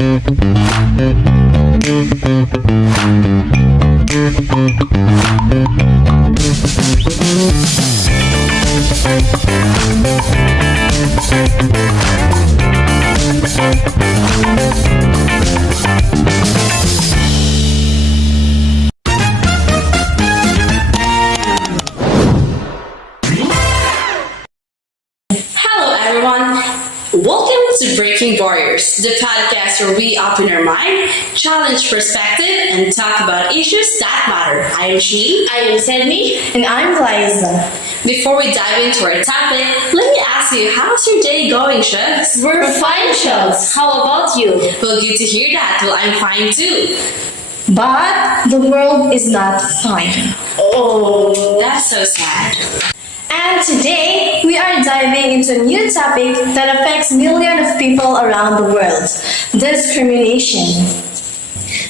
Hello, everyone. Welcome to Breaking Barriers, the podcast where we open our mind, challenge perspective, and talk about issues that matter. I am Sheen. I am Sedmi. And I'm Liza. Before we dive into our topic, let me ask you, how's your day going, Shugs? We're fine, Shugs. How about you? Well, good to hear that. Well, I'm fine too. But the world is not fine. Oh, that's so sad. And today, we are diving into a new topic that affects millions of people around the world: discrimination.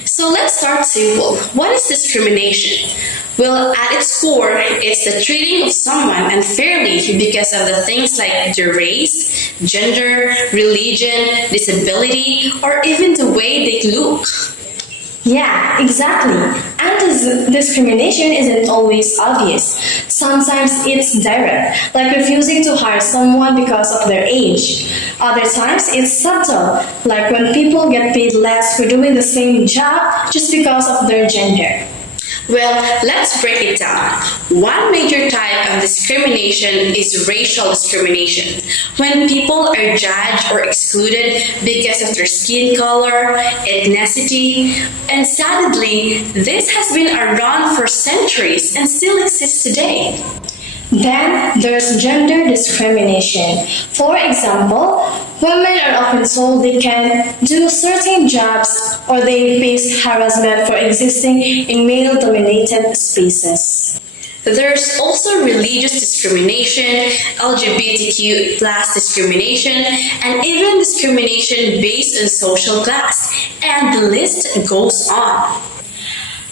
So let's start simple. What is discrimination? Well, at its core, it's the treating of someone unfairly because of the things like their race, gender, religion, disability, or even the way they look. Yeah, exactly. And this discrimination isn't always obvious. Sometimes it's direct, like refusing to hire someone because of their age. Other times it's subtle, like when people get paid less for doing the same job just because of their gender. Well, let's break it down. One major type of discrimination is racial discrimination, when people are judged or excluded because of their skin color, ethnicity, and sadly, this has been around for centuries and still exists today. Then there's gender discrimination. For example, women are often told they can do certain jobs or they face harassment for existing in male-dominated spaces. There's also religious discrimination, LGBTQ plus discrimination, and even discrimination based on social class. And the list goes on.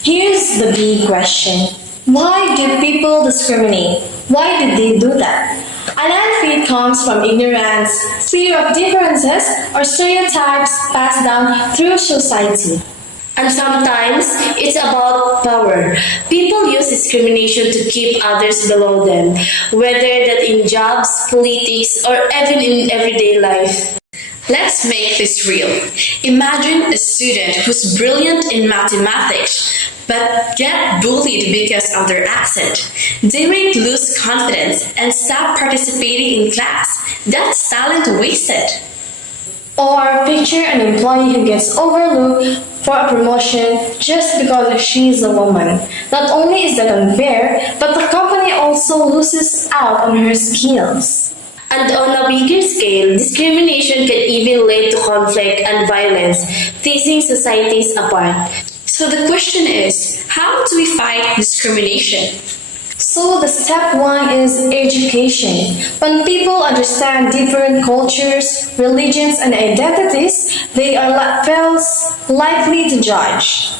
Here's the big question. Why do people discriminate? Why did they do that? A lot of it comes from ignorance, fear of differences, or stereotypes passed down through society. And sometimes it's about power. People use discrimination to keep others below them, whether that in jobs, politics, or even in everyday life. Let's make this real. Imagine a student who's brilliant in mathematics but get bullied because of their accent. They might lose confidence and stop participating in class. That's talent wasted. Or picture an employee who gets overlooked for a promotion just because she's a woman. Not only is that unfair, but the company also loses out on her skills. And on a bigger scale, discrimination can even lead to conflict and violence, tearing societies apart. So the question is, how do we fight discrimination? So the step one is education. When people understand different cultures, religions, and identities, they are less likely to judge.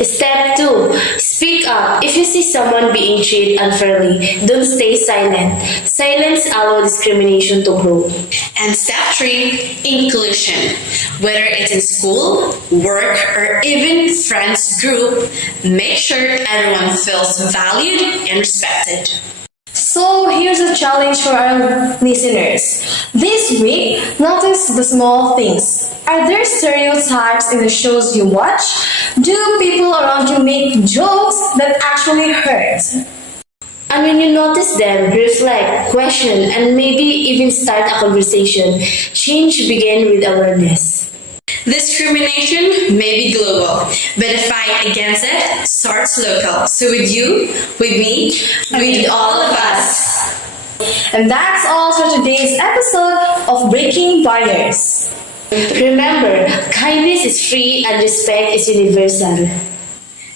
Step 2. Speak up. If you see someone being treated unfairly, don't stay silent. Silence allows discrimination to grow. And step 3, inclusion. Whether it's in school, work, or even friends group, make sure everyone feels valued and respected. So here's a challenge for our listeners. This week, notice the small things. Are there stereotypes in the shows you watch? Do people around you make jokes that actually hurt? And when you notice them, reflect, question, and maybe even start a conversation. Change begins with awareness. Discrimination may be global, but the fight against it starts local. So with you, with me, with all of us. And that's all for today's episode of Breaking Barriers. Remember, kindness is free and respect is universal.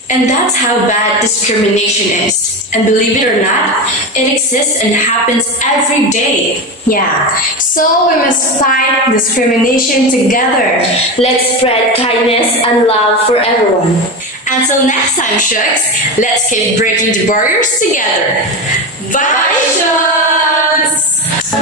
And that's how bad discrimination is. And believe it or not, it exists and happens every day. Yeah, so we must fight discrimination together. Let's spread kindness and love for everyone. Until next time, Shucks, let's keep breaking the barriers together. Bye, Shucks!